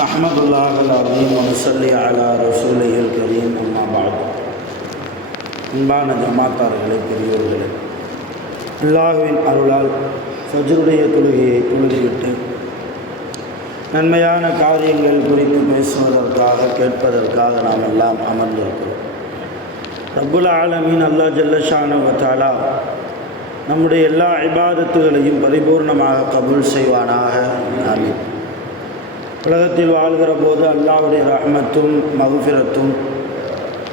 நஹ்மதுல்லாஹ் அல்-அஸீம் வ நுஸல்லி அலா ரசூலிஹில் கரீம். அம்மா பஅத். அன்பான ஜமாத்தார்களே, பெரியோர்களே, அல்லாஹ்வின் அருளால் ஃபஜ்ருடைய தொழுகையை தொழுதுவிட்டு நன்மையான காரியங்கள் குறித்து பேசுவதற்காக கேட்பதற்காக நாம் எல்லாம் அமர்ந்திருக்கிறோம். ரப்புல் ஆலமீன் அல்லாஹ் ஜல்ல ஷானஹு வ தஆலா நம்முடைய எல்லா இபாதத்துகளையும் பரிபூர்ணமாக கபூல் செய்வானாக. ஆமீன். உலகத்தில் வாழ்கிற போது அல்லாஹ்வுடைய ரஹ்மத்தும் மக்ஃபிரத்தும்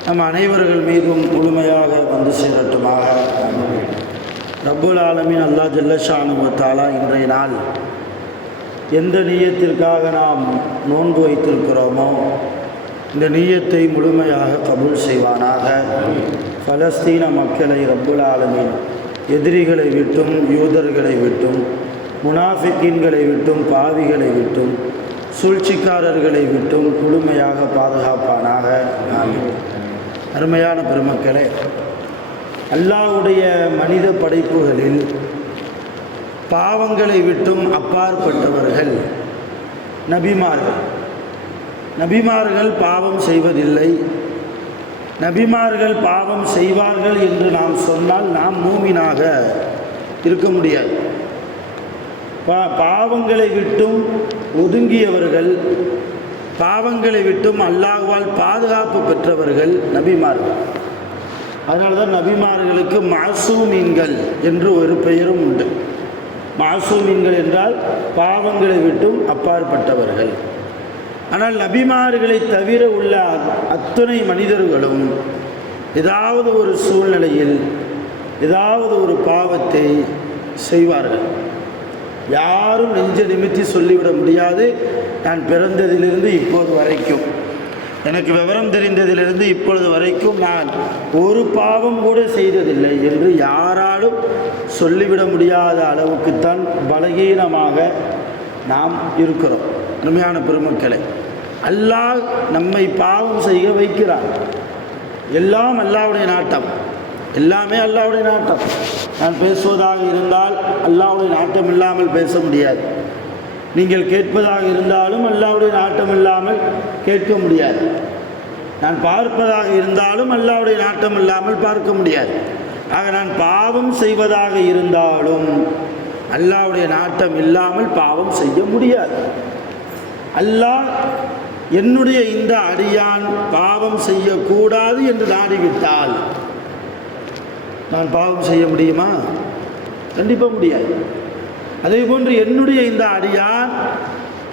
நம் அனைவர்கள் மீதும் முழுமையாக வந்து சேரட்டுமாக. ரப்புல் ஆலமீன் அல்லாஹ் ஜல்ல ஷானஹு வ தஆலா இன்றைய நாள் எந்த நியத்திற்காக நாம் நோன்பு வைத்திருக்கிறோமோ இந்த நியத்தை முழுமையாக கபூல் செய்வானாக. பலஸ்தீன மக்களை ரப்புல் ஆலமீன் எதிரிகளை விட்டும், யூதர்களை விட்டும், முனாஃபிக்கீன்களை விட்டும், பாவிகளை விட்டும், சூழ்ச்சிக்காரர்களை விட்டும் முழுமையாக பாதுகாப்பானாக. ஆமீன். அருமையான பெருமக்களே, அல்லாஹ்வுடைய மனித படைப்புகளில் பாவங்களை விட்டும் அப்பாற்பட்டவர்கள் நபிமார்கள். நபிமார்கள் பாவம் செய்வதில்லை. நபிமார்கள் பாவம் செய்வார்கள் என்று நாம் சொன்னால் நாம் மூமினாக இருக்க முடியாது. பாவங்களை விட்டும் ஒதுங்கியவர்கள், பாவங்களை விட்டும் அல்லாஹ்வால் பாதுகாப்பு பெற்றவர்கள் நபிமார்கள். அதனால தான் நபிமார்களுக்கு மாசூமீன்கள் என்று ஒரு பெயரும் உண்டு. மாசூமீன்கள் என்றால் பாவங்களை விட்டும் அப்பாற்பட்டவர்கள். ஆனால் நபிமார்களை தவிர உள்ள அத்தனை மனிதர்களும் ஏதாவது ஒரு சூழ்நிலையில் ஏதாவது ஒரு பாவத்தை செய்வார்கள். யாரும் நெஞ்ச நிமித்தி சொல்லிவிட முடியாது, நான் பிறந்ததிலிருந்து இப்போது வரைக்கும், எனக்கு விவரம் தெரிந்ததிலிருந்து இப்பொழுது வரைக்கும் நான் ஒரு பாவம் கூட செய்ததில்லை என்று யாராலும் சொல்லிவிட முடியாத அளவுக்குத்தான் பலகீனமாக நாம் இருக்கிறோம். அருமையான பெருமக்களே, அல்லாஹ் நம்மை பாவம் செய்ய வைக்கிறான். எல்லாம் அல்லாஹ்வுடைய நாட்டம், எல்லாமே அல்லாஹ்வுடைய நாட்டம். நான் பேசுவதாக இருந்தால் அல்லாஹ்வுடைய நாட்டம் இல்லாமல் பேச முடியாது. நீங்கள் கேட்பதாக இருந்தாலும் அல்லாஹ்வுடைய நாட்டம் இல்லாமல் கேட்க முடியாது. நான் பார்ப்பதாக இருந்தாலும் அல்லாஹ்வுடைய நாட்டம் இல்லாமல் பார்க்க முடியாது. ஆக நான் பாவம் செய்வதாக இருந்தாலும் அல்லாஹ்வுடைய நாட்டம் இல்லாமல் பாவம் செய்ய முடியாது. அல்லாஹ் என்னுடைய இந்த அடியான் பாவம் செய்யக்கூடாது என்று நாடிவிட்டால் நான் பாவம் செய்ய முடியுமா? கண்டிப்பாக முடியாது. அதே போன்று என்னுடைய இந்த அடியான்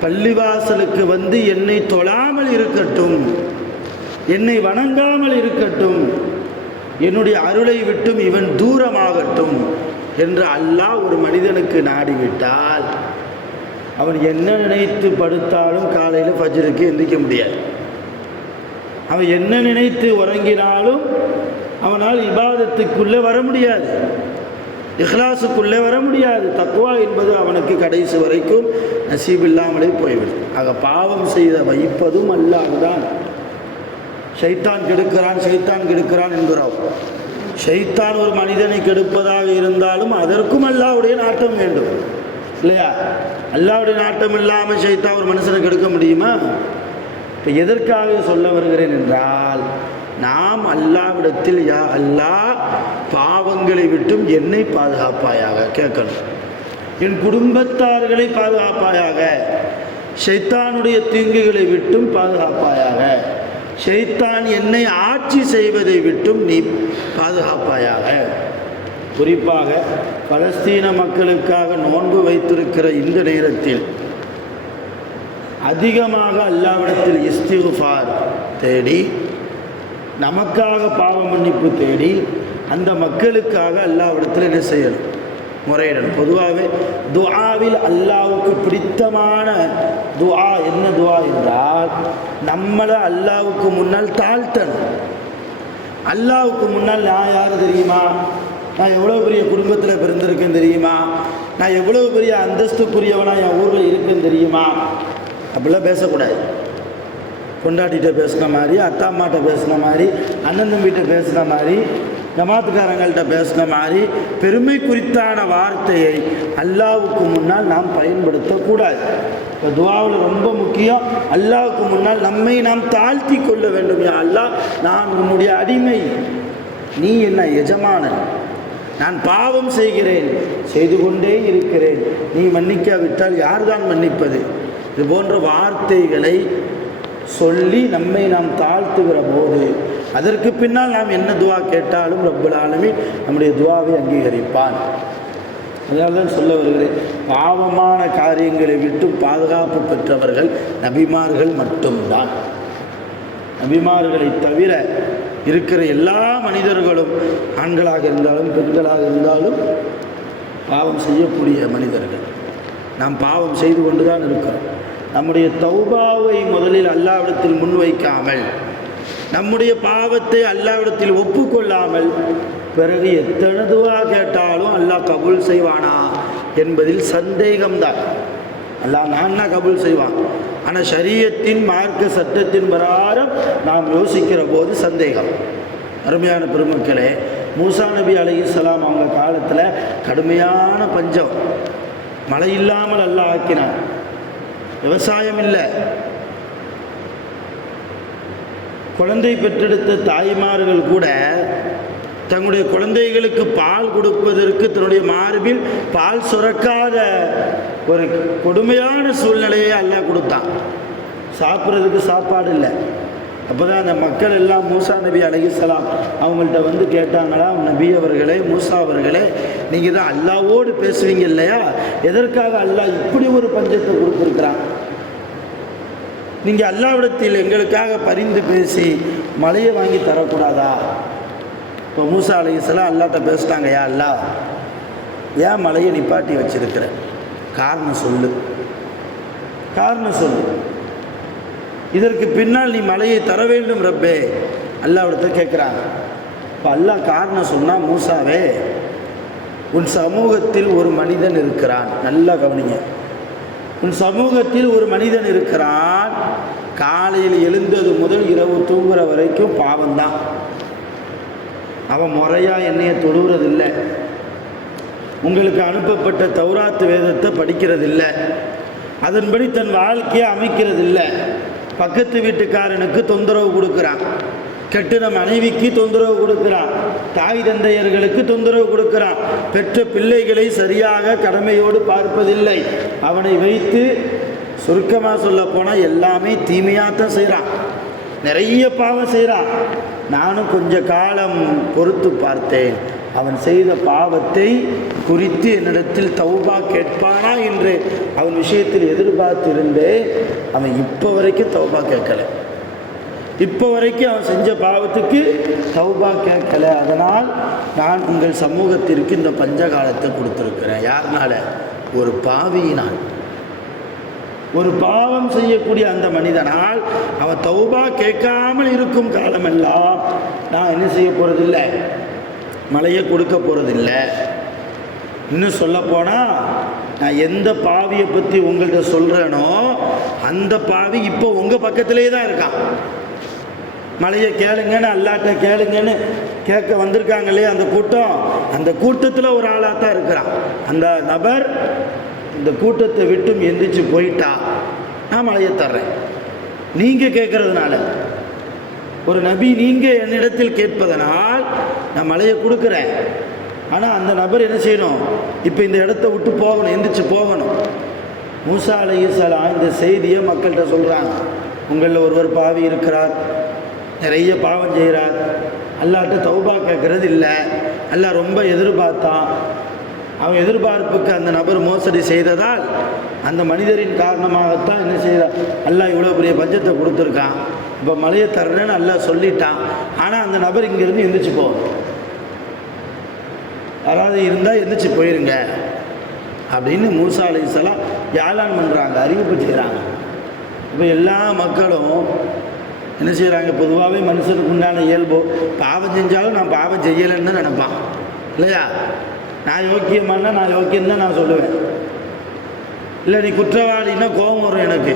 பள்ளிவாசலுக்கு வந்து என்னை தொழாமல் இருக்கட்டும், என்னை வணங்காமல் இருக்கட்டும், என்னுடைய அருளை விட்டும் இவன் தூரமாகட்டும் என்று அல்லாஹ் ஒரு மனிதனுக்கு நாடிவிட்டால் அவன் என்ன நினைத்து படுத்தாலும் காலையில் ஃபஜ்ருக்கு எந்திரிக்க முடியாது. அவன் என்ன நினைத்து உறங்கினாலும் அவனால் இபாதத்துக்குள்ளே வர முடியாது, இஹ்லாஸுக்குள்ளே வர முடியாது. தக்வா என்பது அவனுக்கு கடைசி வரைக்கும் நசீபில்லாமலே போய்விடும். ஆக பாவம் செய்த வைப்பதும் அல்லாஹ்தான். ஷைத்தான் கெடுக்கிறான், ஷைத்தான் கெடுக்கிறான் என்கிறோம். ஷைத்தான் ஒரு மனிதனை கெடுப்பதாக இருந்தாலும் அதற்கும் அல்லாஹ்வுடைய நாட்டம் வேண்டும், இல்லையா? அல்லாஹ்வுடைய நாட்டம் இல்லாமல் ஷைத்தான் ஒரு மனுஷனை கெடுக்க முடியுமா? இப்போ எதற்காக சொல்ல வருகிறேன் என்றால், நாம் அல்லாஹ்விடத்தில் யா அல்லாஹ் பாவங்களை விட்டும் என்னை பாதுகாப்பாயாக கேட்கணும், என் குடும்பத்தார்களை பாதுகாப்பாயாக, ஷைத்தானுடைய தீங்குகளை விட்டும் பாதுகாப்பாயாக, ஷைத்தான் என்னை ஆட்சி செய்வதை விட்டும் நீ பாதுகாப்பாயாக. குறிப்பாக பலஸ்தீன மக்களுக்காக நோன்பு வைத்திருக்கிற இந்த நேரத்தில் அதிகமாக அல்லாஹ்விடத்தில் இஸ்திக்ஃபார் தேடி, நமக்காக பாவ மன்னிப்பு தேடி, அந்த மக்களுக்காக அல்லாஹ்விடத்தில் என்ன செய்யணும்? முறையிடணும். பொதுவாகவே துஆவில் அல்லாஹ்வுக்கு பிடித்தமான துஆ என்ன துஆ என்றால், நம்மளை அல்லாஹ்வுக்கு முன்னால் தாழ்த்தணும். அல்லாஹ்வுக்கு முன்னால் நான் யார் தெரியுமா, நான் எவ்வளோ பெரிய குடும்பத்தில் பிறந்திருக்கேன் தெரியுமா, நான் எவ்வளோ பெரிய அந்தஸ்துக்குரியவனாக என் ஊரில் இருக்கேன்னு தெரியுமா, அப்படிலாம் பேசக்கூடாது. கொண்டாட்டிகிட்ட பேசுன மாதிரி, அத்தா அம்மாட்ட பேசுன மாதிரி, அண்ணன் தம்பிகிட்ட பேசுன மாதிரி, ஜமாத்துக்காரங்கள்ட்ட பேசுன மாதிரி பெருமை குறித்தான வார்த்தையை அல்லாஹ்வுக்கு முன்னால் நாம் பயன்படுத்தக்கூடாது. இப்போ துஆவில் ரொம்ப முக்கியம், அல்லாஹ்வுக்கு முன்னால் நம்மை நாம் தாழ்த்தி கொள்ள வேண்டும். யா அல்லாஹ், நான் உன்னுடைய அடிமை, நீ என்ன எஜமானன், நான் பாவம் செய்கிறேன், செய்து கொண்டே இருக்கிறேன், நீ மன்னிக்காவிட்டால் யார்தான் மன்னிப்பது? இது போன்ற வார்த்தைகளை சொல்லி நம்மை நாம் தாழ்த்துகிற போது அதற்கு பின்னால் நாம் என்ன துஆ கேட்டாலும் ரப்புல் ஆலமீன் நம்முடைய துஆவை அங்கீகரிப்பான். அதனால தான் சொல்ல வருகிறேன், பாவமான காரியங்களை விட்டு பாதுகாப்பு பெற்றவர்கள் நபிமார்கள் மட்டும்தான். நபிமார்களை தவிர இருக்கிற எல்லா மனிதர்களும், ஆண்களாக இருந்தாலும் பெண்களாக இருந்தாலும், பாவம் செய்யக்கூடிய மனிதர்கள். நாம் பாவம் செய்து கொண்டு தான் இருக்கிறோம். நம்முடைய தௌபாவை முதலில் அல்லாஹ்விடத்தில் முன்வைக்காமல், நம்முடைய பாவத்தை அல்லாஹ்விடத்தில் ஒப்புக்கொள்ளாமல், பிறகு எத்தனை துஆ கேட்டாலும் அல்லாஹ் கபூல் செய்வானா என்பதில் சந்தேகம்தான். அல்லாஹ் நான்னா கபூல் செய்வான், ஆனால் ஷரியத்தின் மார்க்க சட்டத்தின் பிரகாரம் நாம் யோசிக்கிற போது சந்தேகம். அருமையான பெருமக்களே, மூசா நபி அலைஹிஸ்ஸலாம் அவங்க காலத்தில் கடுமையான பஞ்சம், மழை இல்லாமல் அல்லாஹ் ஆக்கினான், விவசாயம் இல்லை. குழந்தை பெற்றெடுத்த தாய்மார்கள் கூட தங்களுடைய குழந்தைகளுக்கு பால் கொடுப்பதற்கு தன்னுடைய மார்பில் பால் சுரக்காத ஒரு கொடுமையான சூழ்நிலையை அல்லாஹ் கொடுத்தான். சாப்பிட்றதுக்கு சாப்பாடு இல்லை. அப்போ தான் அந்த மக்கள் எல்லாம் மூசா நபி அலைஹிஸ்ஸலாம் அவங்கள்ட்ட வந்து கேட்டாங்களா, நபி அவர்களே, மூசா அவர்களே, நீங்கள் தான் அல்லாஹ்வோடு பேசுவீங்க இல்லையா, எதற்காக அல்லாஹ் இப்படி ஒரு பஞ்சத்தை கொடுத்துருக்குறான்? நீங்கள் அல்லாஹ்விடத்தில் எங்களுக்காக பரிந்து பேசி மழையை வாங்கி தரக்கூடாதா? இப்போ மூசா அலைஹிஸ்ஸலாம் அல்லாஹ்ட்ட பேசிட்டாங்க, யா அல்லாஹ், ஏன் மழையை நிப்பாட்டி வச்சிருக்கிற? காரணம் சொல்லு, காரணம் சொல்லு, இதற்கு பின்னால் நீ மழையை தர வேண்டும் ரப்பே, அல்லாஹ்விடத்தை கேட்குறாங்க. இப்போ அல்லாஹ் காரணம் சொன்னால், மூசாவே, உன் சமூகத்தில் ஒரு மனிதன் இருக்கிறான், நல்லா கவனிங்க, உன் சமூகத்தில் ஒரு மனிதன் இருக்கிறான், காலையில் எழுந்தது முதல் இரவு தூங்குற வரைக்கும் பாவம்தான். அவன் முறையாக என்னையை தொழுகிறதில்லை, உங்களுக்கு அனுப்பப்பட்ட தௌராத்து வேதத்தை படிக்கிறதில்லை, அதன்படி தன் வாழ்க்கையை அமைக்கிறதில்லை, பக்கத்து வீட்டுக்காரனுக்கு தொந்தரவு கொடுக்குறான், கெட்டின மனைவிக்கு தொந்தரவு கொடுக்குறான், தாய் தந்தையர்களுக்கு தொந்தரவு கொடுக்குறான், பெற்ற பிள்ளைகளை சரியாக கடமையோடு பார்ப்பதில்லை. அவனை வைத்து சுருக்கமாக சொல்ல போனால் எல்லாமே தீமையாகத்தான் செய்கிறான், நிறைய பாவம் செய்கிறான். நானும் கொஞ்ச காலம் பொறுத்து பார்த்தேன், அவன் செய்த பாவத்தை குறித்து என்னிடத்தில் தௌபா கேட்பானா என்று அவன் விஷயத்தில் எதிர்பார்த்திருந்தேன். அவன் இப்போ வரைக்கும் தௌபா கேட்கலை, இப்போ வரைக்கும் அவன் செஞ்ச பாவத்துக்கு தௌபா கேட்கலை. அதனால் நான் உங்கள் சமூகத்திற்கு இந்த பஞ்சகாலத்தை கொடுத்துருக்கிறேன். யாருனால? ஒரு பாவியினால், ஒரு பாவம் செய்யக்கூடிய அந்த மனிதனால். அவன் தௌபா கேட்காமல் இருக்கும் காலமெல்லாம் நான் என்ன செய்ய போகிறதில்லை, மழையை கொடுக்க போகிறதில்லை. இன்னும் சொல்லப்போனால், நான் எந்த பாவியை பற்றி உங்கள்கிட்ட சொல்கிறேனோ அந்த பாவி இப்போ உங்கள் பக்கத்திலே தான் இருக்கான். மழையை கேளுங்கன்னு அல்லாட்ட கேளுங்கன்னு கேட்க வந்திருக்காங்களே அந்த கூட்டம், அந்த கூட்டத்தில் ஒரு ஆளாக தான் இருக்கிறான். அந்த நபர் இந்த கூட்டத்தை விட்டும் எந்திரிச்சு போயிட்டா நான் மழையை தர்றேன். நீங்கள் கேட்கறதுனால, ஒரு நபி நீங்கள் என்னிடத்தில் கேட்பதனால் நான் மழையை கொடுக்குறேன். ஆனால் அந்த நபர் என்ன செய்யணும்? இப்போ இந்த இடத்த விட்டு போகணும், எந்திரிச்சு போகணும். மூசா அலைஹிஸ்ஸலாம் இந்த செய்தியை மக்கள்கிட்ட சொல்கிறாங்க. உங்களில் ஒருவர் பாவி இருக்கிறார், நிறைய பாவம் செய்கிறார், அல்லாட்ட தௌபா கேட்கறது இல்லை, அல்லாஹ் ரொம்ப எதிர்பார்த்தான். அவன் எதிர்பார்ப்புக்கு அந்த நபர் மோசடி செய்ததால் அந்த மனிதரின் காரணமாகத்தான் என்ன செய்கிறார், அல்லாஹ் இவ்வளோ பெரிய பஞ்சத்தை கொடுத்துருக்கான். இப்போ மழையை தர்றேன்னு அல்லாஹ் சொல்லிட்டான். ஆனால் அந்த நபர் இங்கேருந்து எந்திரிச்சு போகணும். யாராவது இருந்தால் எந்திரிச்சு போயிருங்க அப்படின்னு மூசா அலைஹிஸ்ஸலாம் யாழான் பண்ணுறாங்க, அறிவிப்பு செய்கிறாங்க. இப்போ எல்லா மக்களும் என்ன செய்கிறாங்க? பொதுவாகவே மனுஷனுக்கு உண்டான இயல்போ பாவம் செஞ்சாலும் நான் பாவம் செய்யலைன்னு தான் நினைப்பான் இல்லையா? நான் யோக்கியமானா நான் யோக்கியம் தான் நான் சொல்லுவேன். இல்லை நீ குற்றவாளின்னா கோபம் வரும் எனக்கு,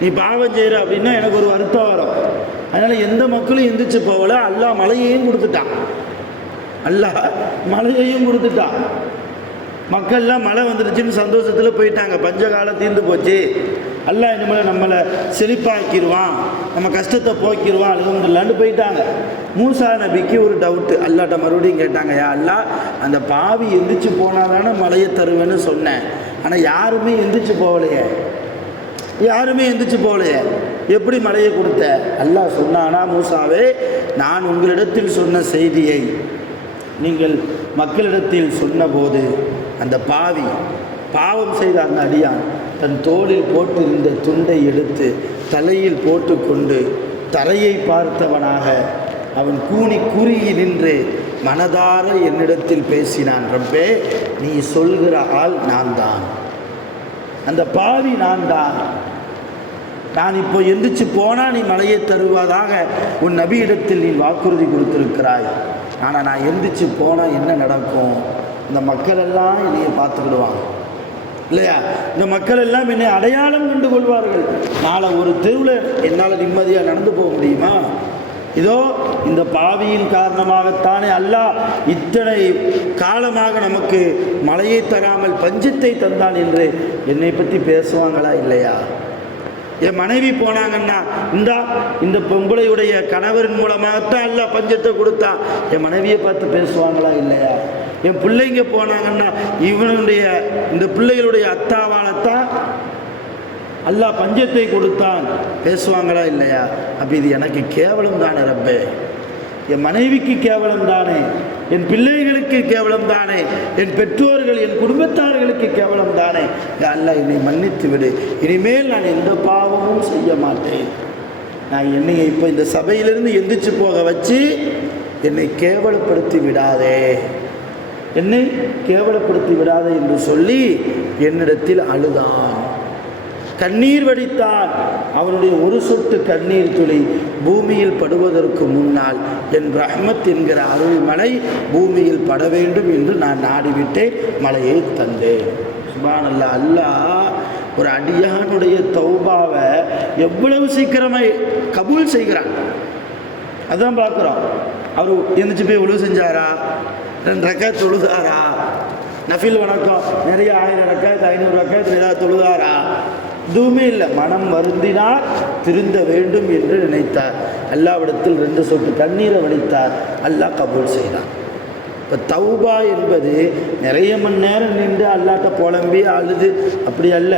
நீ பாவம் செய்கிற அப்படின்னா எனக்கு ஒரு வருத்தம் வரும். அதனால் எந்த மக்களும் எந்திரிச்சு போகல. அல்லாஹ் மழையையும் கொடுத்துட்டான், அல்லாஹ் மழையையும் கொடுத்துட்டான். மக்கள்லாம் மழை வந்துருச்சுன்னு சந்தோஷத்தில் போயிட்டாங்க. பஞ்சகாலம் தீர்ந்து போச்சு, அல்லாஹ் இனிமேல் நம்மளை செழிப்பாக்கிடுவான், நம்ம கஷ்டத்தை போக்கிடுவான், அல்ஹம்துலில்லாஹ்னு போயிட்டாங்க. மூசா நபிக்கு ஒரு டவுட்டு, அல்லாட்ட மறுபடியும் கேட்டாங்க, யா அல்லாஹ் அந்த பாவி எந்திரிச்சு போனால் தானே மழையை தருவேன்னு சொன்னேன், ஆனால் யாருமே எந்திரிச்சு போகலையே, யாருமே எந்திரிச்சு போகலையே, எப்படி மழையை கொடுத்த? அல்லாஹ் சொன்னானா, மூசாவே நான் உங்களிடத்தில் சொன்ன செய்தியை நீங்கள் மக்களிடத்தில் சொன்னபோது அந்த பாவி பாவம் செய்த அந்த அடியான் தன் தோளில் போட்டிருந்த துண்டை எடுத்து தலையில் போட்டுக்கொண்டு தரையை பார்த்தவனாக அவன் கூனி குறுகி நின்று மனதார என்னிடத்தில் பேசினான், ரப்பே நீ சொல்கிற ஆள் நான் தான், அந்த பாவி நான் தான், நான் இப்போ எந்திரிச்சு போனால் நீ மழையை தருவதாக உன் நபியிடத்தில் நீ வாக்குறுதி கொடுத்திருக்கிறாய். ஆனால் நான் எந்திரிச்சு போனால் என்ன நடக்கும்? இந்த மக்கள் எல்லாம் என்னையை பார்த்துக்கிடுவாங்க இல்லையா? இந்த மக்கள் எல்லாம் என்னை அடையாளம் கண்டு கொள்வார்கள். நாளை ஒரு தெருவில் என்னால் நிம்மதியாக நடந்து போக முடியுமா? இதோ இந்த பாவியின் காரணமாகத்தானே அல்லாஹ் இத்தனை காலமாக நமக்கு மழையை தராமல் பஞ்சத்தை தந்தான் என்று என்னை பற்றி பேசுவாங்களா இல்லையா? என் மனைவி போனாங்கன்னா இந்த பொம்பளையுடைய கணவரின் மூலமாகத்தான் அல்லாஹ் பஞ்சத்தை கொடுத்தான், என் மனைவியை பார்த்து பேசுவாங்களா இல்லையா? என் பிள்ளைங்க போனாங்கன்னா இவனுடைய இந்த பிள்ளைகளுடைய அத்தாவால்தான் அல்லாஹ் பஞ்சத்தை கொடுத்தான் பேசுவாங்களா இல்லையா? அப்போ இது எனக்கு கேவலம் தானே ரப்பே, என் மனைவிக்கு கேவலம் தானே, என் பிள்ளைகளுக்கு கேவலம் தானே, என் பெற்றோர்கள் என் குடும்பத்தார்களுக்கு கேவலம் தானே. அல்லாஹ் என்னை மன்னித்து விடு, இனிமேல் நான் எந்த பாவமும் செய்ய மாட்டேன். நான் என்னை இப்போ இந்த சபையிலிருந்து எந்திரிச்சு போக வச்சு என்னை கேவலப்படுத்தி விடாதே, என்னை கேவலப்படுத்தி விடாதே என்று சொல்லி என்னிடத்தில் அழுதான், கண்ணீர் வடித்தான். அவனுடைய ஒரு சொட்டு கண்ணீர் துளி பூமியில் படுவதற்கு முன்னால் என் ரஹ்மத் என்கிற அருள்மழை பூமியில் பட வேண்டும் என்று நான் நாடிவிட்டேன், மழையை தந்தேன். சுப்ஹானல்லாஹ். அல்லாஹ் ஒரு அடியானுடைய தௌபாவை எவ்வளவு சீக்கிரமாக கபூல் செய்கிறான், அதான் பார்க்குறோம். அவர் எந்திரிச்சு போய் உழவு செஞ்சாரா, 2 ரக்காத் தொழுதாரா, நஃபில் வணக்கம் நிறைய 1000 ரக்காத் 500 ரக்காத் ஏதாவது தொழுதாரா? எதுவுமே இல்லை. மனம் வருந்தினார், திருந்த வேண்டும் என்று நினைத்தார், அல்லாஹ்விடத்தில் 2 சொட்டு கண்ணீரை வடித்தார், அல்லாஹ் கபூல் செய்தார். இப்போ தௌபா என்பது நிறைய மணி நேரம் நின்று அல்லாட்ட புலம்பி அழுது அப்படி அல்ல,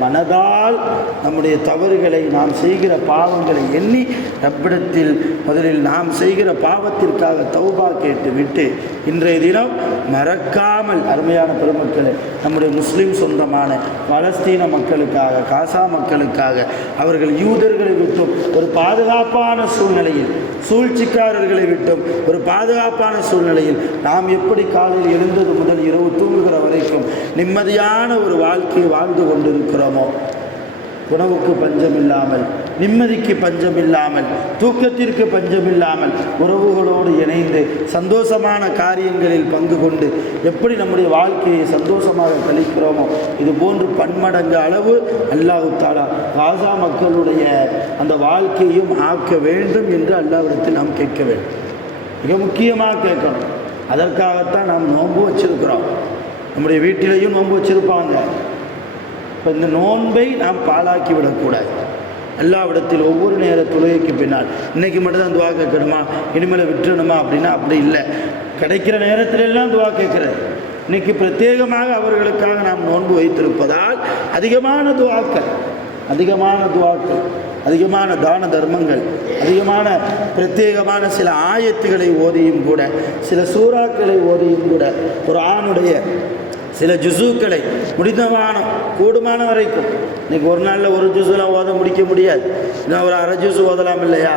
மனதால் நம்முடைய தவறுகளை நாம் செய்கிற பாவங்களை எண்ணி ரப்பிடத்தில் முதலில் நாம் செய்கிற பாவத்திற்காக தௌபா கேட்டு விட்டு இன்றைய தினம் மறக்காமல் அருமையான பெருமக்களை நம்முடைய முஸ்லீம் சொந்தமான பலஸ்தீன மக்களுக்காக, காசா மக்களுக்காக, அவர்கள் யூதர்களை விட்டும் ஒரு பாதுகாப்பான சூழ்நிலையில், சூழ்ச்சிக்காரர்களை விட்டும் ஒரு பாதுகாப்பான சூழ்நிலையில் நாம் எப்படி காலையில் எழுந்தது முதல் இரவு தூங்குகிற வரைக்கும் நிம்மதியான ஒரு வாழ்க்கையை வாழ்ந்து கொண்டிருக்கிறோமோ, உணவுக்கு பஞ்சம் இல்லாமல், நிம்மதிக்கு பஞ்சம் இல்லாமல், தூக்கத்திற்கு பஞ்சம் இல்லாமல், உறவுகளோடு இணைந்து சந்தோஷமான காரியங்களில் பங்கு கொண்டு எப்படி நம்முடைய வாழ்க்கையை சந்தோஷமாக கழிக்கிறோமோ, இது போன்று பன்மடங்கு அளவு அல்லாஹ் தஆலா காசா மக்களுடைய அந்த வாழ்க்கையும் ஆக்க வேண்டும் என்று அல்லாஹ்விடத்தில் நாம் கேட்க வேண்டும். மிக முக்கியமாக கேட்கணும். அதற்காகத்தான் நாம் நோன்பு வச்சிருக்கிறோம். நம்முடைய வீட்டிலையும் நோன்பு வச்சிருப்பாங்க. இப்போ இந்த நோன்பை நாம் பாழாக்கி விடக்கூடாது. அல்லாஹ்விடத்தில் ஒவ்வொரு நேர தொழுகைக்கு பின்னால் இன்றைக்கி மட்டும்தான் துவா கேட்கணுமா, இனிமேல் விட்டுணுமா அப்படின்னா அப்படி இல்லை. கிடைக்கிற நேரத்திலெல்லாம் துவா கேட்குறது. இன்றைக்கி பிரத்யேகமாக அவர்களுக்காக நாம் நோன்பு வைத்திருப்பதால் அதிகமான துவாக்கள், அதிகமான தான தர்மங்கள், அதிகமான பிரத்யேகமான சில ஆயத்துகளை ஓதியும் கூட, சில சூறாக்களை ஓதியும் கூட, குர்ஆனுடைய சில ஜுஸுக்களை முடிந்தமான கூடுமான வரைக்கும், இன்றைக்கி ஒரு நாளில் ஒரு ஜுஸுலாம் ஓத முடிக்க முடியாது, இன்னும் ஒரு அரை ஜுஸு ஓதலாம் இல்லையா?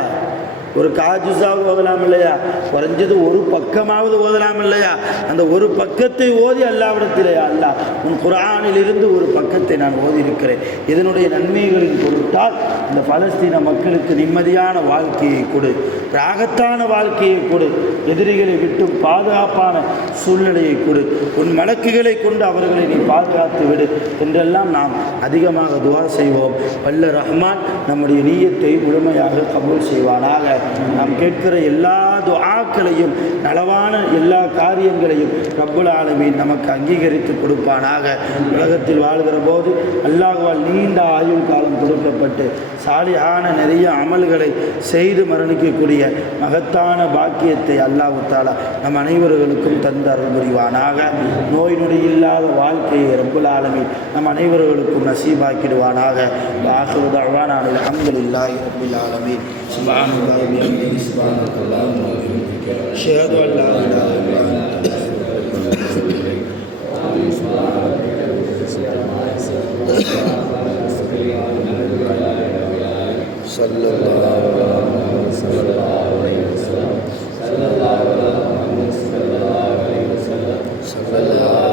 ஒரு காஜுசாவது ஓதலாம் இல்லையா? குறைஞ்சது ஒரு பக்கமாவது ஓதலாம் இல்லையா? அந்த ஒரு பக்கத்தை ஓதி அல்லாவிடத்திலே, அல்லாஹ் உன் குர்ஆனிலிருந்து ஒரு பக்கத்தை நான் ஓதி இருக்கிறேன், இதனுடைய நன்மைகளின் பொருட்டால் இந்த பலஸ்தீன மக்களுக்கு நிம்மதியான வாழ்க்கையை கொடு, ராகத்தான வாழ்க்கையை கொடு, எதிரிகளை விட்டு பாதுகாப்பான சூழ்நிலையை கொடு, உன் மலக்குகளை கொண்டு அவர்களை நீ பாதுகாத்து விடு என்றெல்லாம் நாம் அதிகமாக துஆ செய்வோம். வல்ல ரஹ்மான் நம்முடைய நீயத்தை முழுமையாக கபூல் செய்வானாக. நாம் கேட்கிற எல்லா துஆக்களையும், நலவான எல்லா காரியங்களையும் ரப்புல் ஆலமீன் நமக்கு அங்கீகரித்து கொடுப்பானாக. உலகத்தில் வாழ்கிற போது அல்லாஹ்வால் நீண்ட ஆயுள் காலம் கொடுக்கப்பட்டு சாலிஹான நிறைய அமல்களை செய்து மரணிக்கக்கூடிய மகத்தான பாக்கியத்தை அல்லாஹ் தஆலா நம் அனைவர்களுக்கும் தந்து அருள் புரிவானாக. நோய் நொடி இல்லாத வாழ்க்கையை ரப்புல் ஆலமீன் நம் அனைவர்களுக்கும் நசீபாக்கிடுவானாக. ஆகிரு தஅவானா அல்ஹம்துலில்லாஹி ரப்பில் ஆலமீன். சுப்ஹானல்லாஹி வ பிஹம்திஹி சுப்ஹானல்லாஹி வ பிஹம்திஹி அஷ்ஹது அன் லா இலாஹா இல்லா அன்த sallallahu